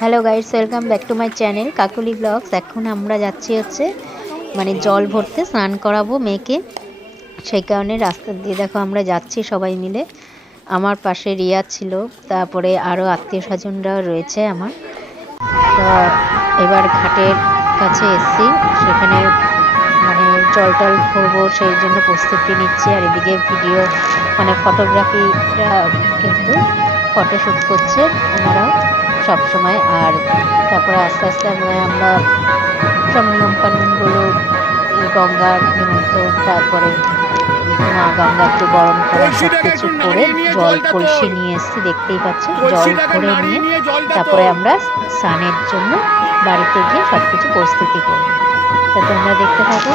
Hello guys, welcome back to my channel Kakuli vlogs. এখন আমরা যাচ্ছি মানে জল ভরতে, স্নান করাবো মেয়েকে। সেই কারণে রাস্তা দিয়ে দেখো আমরা যাচ্ছি সবাই মিলে। আমার পাশে রিয়া ছিল, তারপরে আরও আত্মীয় স্বজনরাও রয়েছে আমার। তো এবার ঘাটের কাছে এসছি, সেখানে মানে জল টল ভরবো সেই জন্য প্রস্তুতি নিচ্ছি। আর এদিকে ভিডিও মানে ফটোগ্রাফিরা কিন্তু ফটোশ্যুট করছে ওনারাও সব সময়। আর তারপরে আস্তে আস্তে আমরা সব নিয়মকানুনগুলো, গঙ্গার নিমন্ত্রণ, তারপরে মা গঙ্গাকে বরণ করা, সব কিছু করে জল কলসি নিয়ে এসেছি, দেখতেই পাচ্ছি। জল ভরে নিয়ে তারপরে আমরা স্নানের জন্য বাড়িতে গিয়ে সব কিছু প্রস্তুতি করব। তা তোমরা দেখতে থাকো।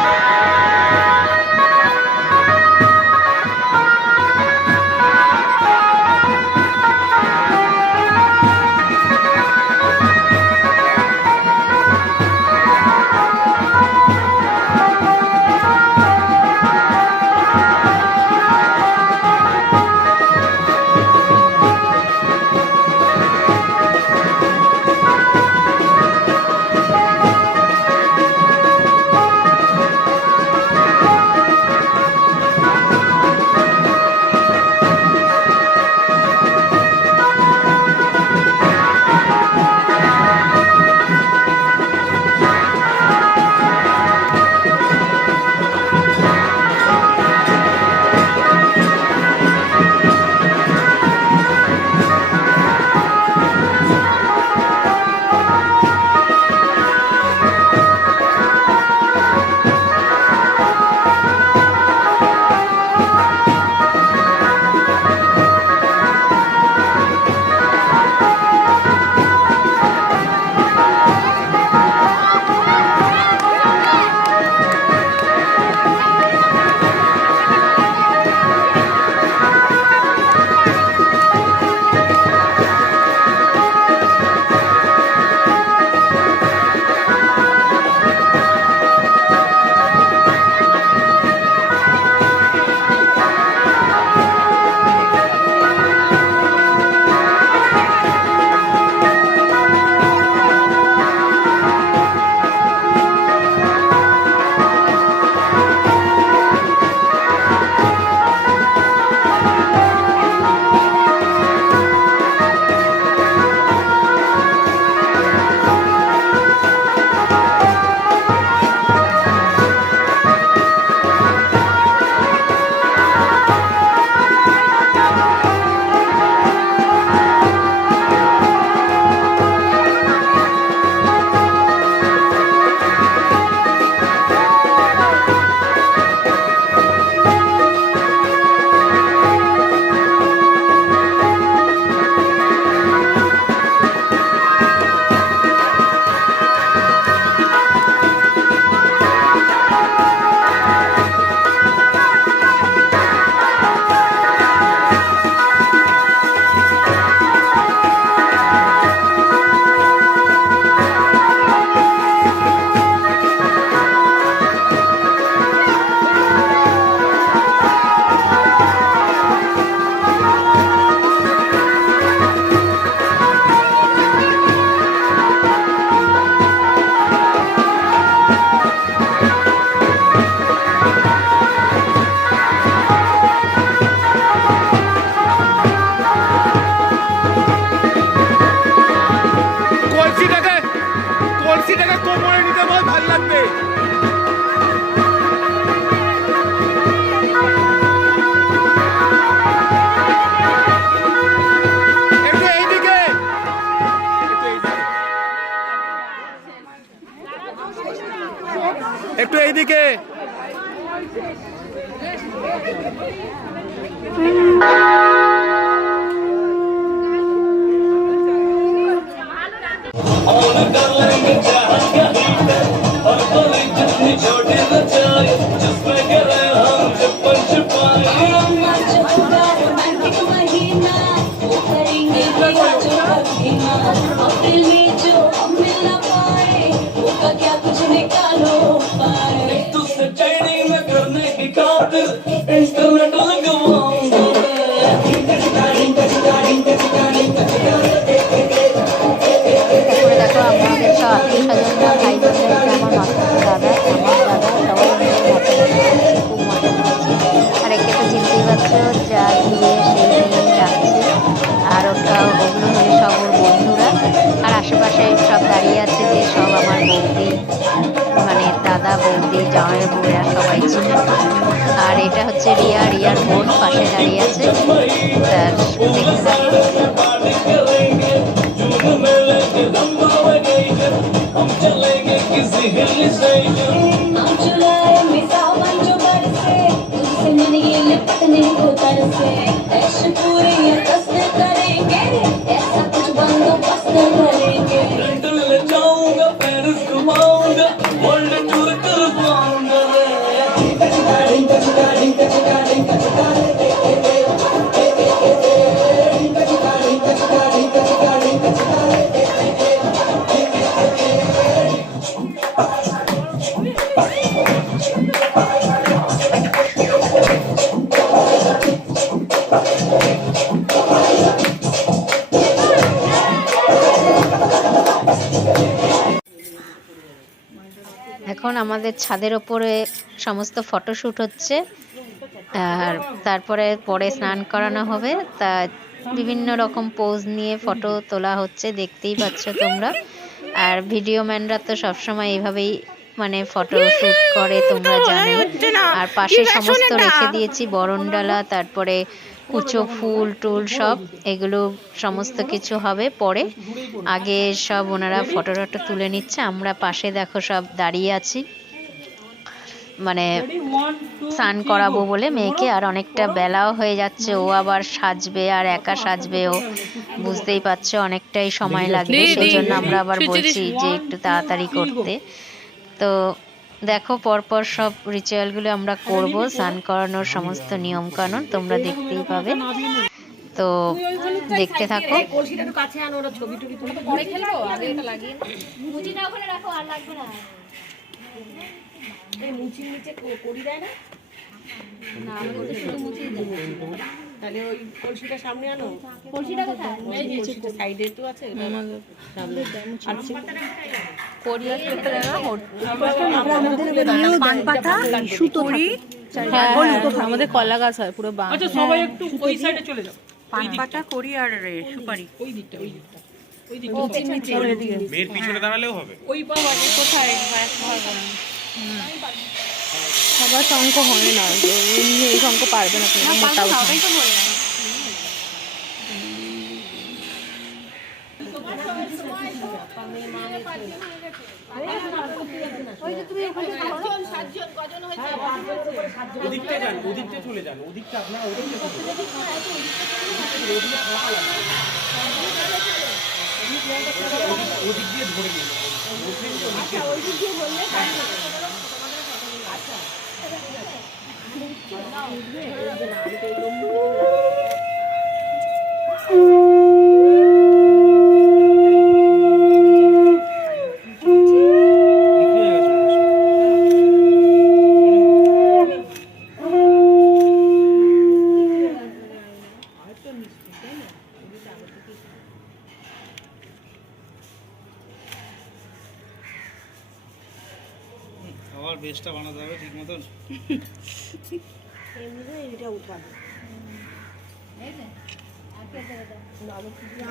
কোমরে নিতে বহুত ভালো লাগবে। একটু এইদিকে, একটু এইদিকে। इंस्ट्रूमेंट लगवाऊंगा সব আত্মীয় স্বজনরা, ভাই বোনরা, এটা আমার মাথাতো দাদা, আমার দাদা, সবাই মিলে নাচানাচি করছি, খুব মজা করছি। আর একে তো চিনতেই পারছো, যার বিয়ে সেই মেয়ে যাচ্ছে, আর ওগুলো হলে সব ওর বন্ধুরা। আর আশেপাশে সব দাঁড়িয়ে আছে যে সব আমার বৌদি, মানে দাদা, বৌদি, জামাইয়ের বউরা সবাই ছিল। আর এটা হচ্ছে রিয়ার বোন পাশে দাঁড়িয়ে আছে। তার দেখতে থাকো। এখন আমাদের ছাদের ওপরে সমস্ত ফটোশ্যুট হচ্ছে, আর তারপরে পরে স্নান করানো হবে। তা বিভিন্ন রকম পোজ নিয়ে ফটো তোলা হচ্ছে, দেখতেই পাচ্ছ তোমরা। আর ভিডিও ম্যানরা তো সবসময় এইভাবেই মানে ফটো শ্যুট করে, তোমরা জানোই। আর পাশে সমস্ত রেখে দিয়েছি বরণডালা, তারপরে কুচো ফুল টুল সব, এগুলো সমস্ত কিছু হবে পরে। আগে সব ওনারা ফটো টটো তুলে নিচ্ছে, আমরা পাশে দেখো সব দাঁড়িয়ে আছি, মানে স্নান করাবো বলে মেয়েকে। আর অনেকটা বেলাও হয়ে যাচ্ছে, ও আবার সাজবে আর একা সাজবে, ও বুঝতেই পারছো অনেকটাই সময় লাগবে, সেই জন্য আমরা আবার বলছি যে একটু তাড়াতাড়ি করতে। তো দেখো পরপর সব রিচুয়ালগুলো আমরা করব, স্নান করানোর সমস্ত নিয়ম কানুন তোমরা দেখতেই পাবে। তো দেখতে থাকো। তাহলে ওই কলসিটা সামনে আনো। কলসিটা কোথায়? সাইডে তো আছে। আমাদের কলা গাছ হয় পুরো। আচ্ছা সবাই একটু ওই সাইডে চলে যাও। পান পাতা, কড়ি আর সুপারি। ওই দিকটা মেয়ের পিছনে দাঁড়ালেও হবে। ওই পাওয়া কোথায় সবার শঙ্খ হয় না, এমনি এই শঙ্খ পারবে না তুমি, মোটা উঠান। ওদিকটা যান, ওদিকটা চলে যান, ওদিকটা আপনারা ওদিকটা চলে যান। ওদিক দিয়ে ধরে নিন। ওদিক দিয়ে ধরলে আবার বেসটা বানাতে হবে ঠিক মতন।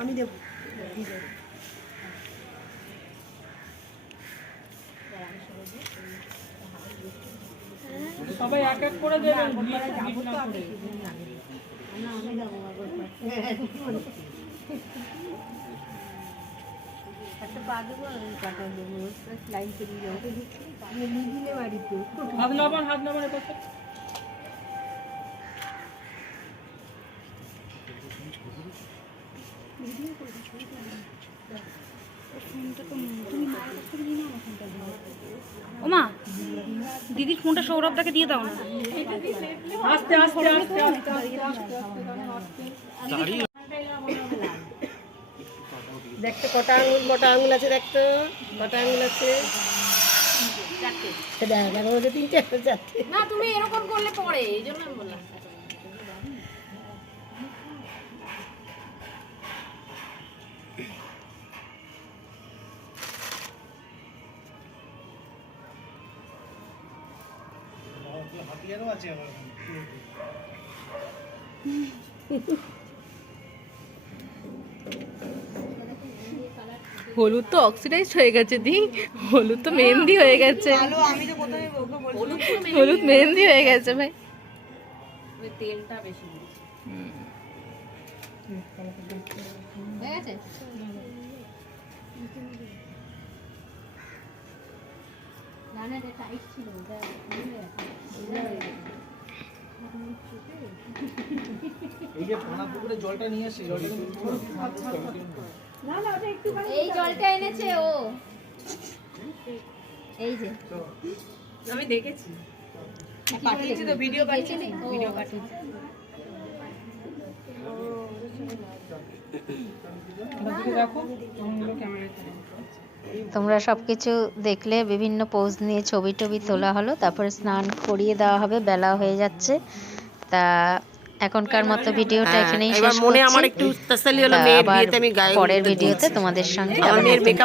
আমি দেব। সবাই এক এক করে দেবেন। হাত নামান ওমা দিদির ফোনটা সৌরভদাকে দিয়ে দাও না। আস্তে আস্তে আস্তে আস্তে দেখতে কটা আঙুল আছে, দেখতো কটা আঙুল আছে। তিনটে চারটে না তুমি এরকম করলে পরে, এই জন্য আমি বললাম। হাতিয়ারও আছে আবার। হলুদ তো অক্সিডাইজ হয়ে গেছে দি, হলুদ তো মেহেন্দি হয়ে গেছে, আমি তো প্রথমে ওকে বলছি হলুদ মেহেন্দি হয়ে গেছে ভাই। ওই তেলটা বেশি দিয়েছে। হয়ে গেছে? না না, এটা টাইট ছিল, ওটা হয়ে গেছে। এই যে পানা পুকুরে জলটা নিয়ে আসছে, জলটা এই জলটা এনেছে ও, এই যে আমি দেখেছি, পাঠিয়েছি তো, ভিডিও পাঠিয়েছি, ভিডিও পাঠিয়েছি। দেখো তোমরা ক্যামেরায় তোমরা সব কিছু দেখলে, বিভিন্ন পোজ নিয়ে ছবি টবি তোলা হলো, তারপরে স্নান করিয়ে দেওয়া হবে, বেলা হয়ে যাচ্ছে। তা এখনকার মতো ভিডিওটা এখানেই শেষ এবার মনে আমার করছি। একটু তাসালি হলো, তা মেয়ের আবার বিয়েতে আমি গায়ে পরের ভিডিওতে তোমাদের সঙ্গে আমার আবার মেয়ের নতুন makeup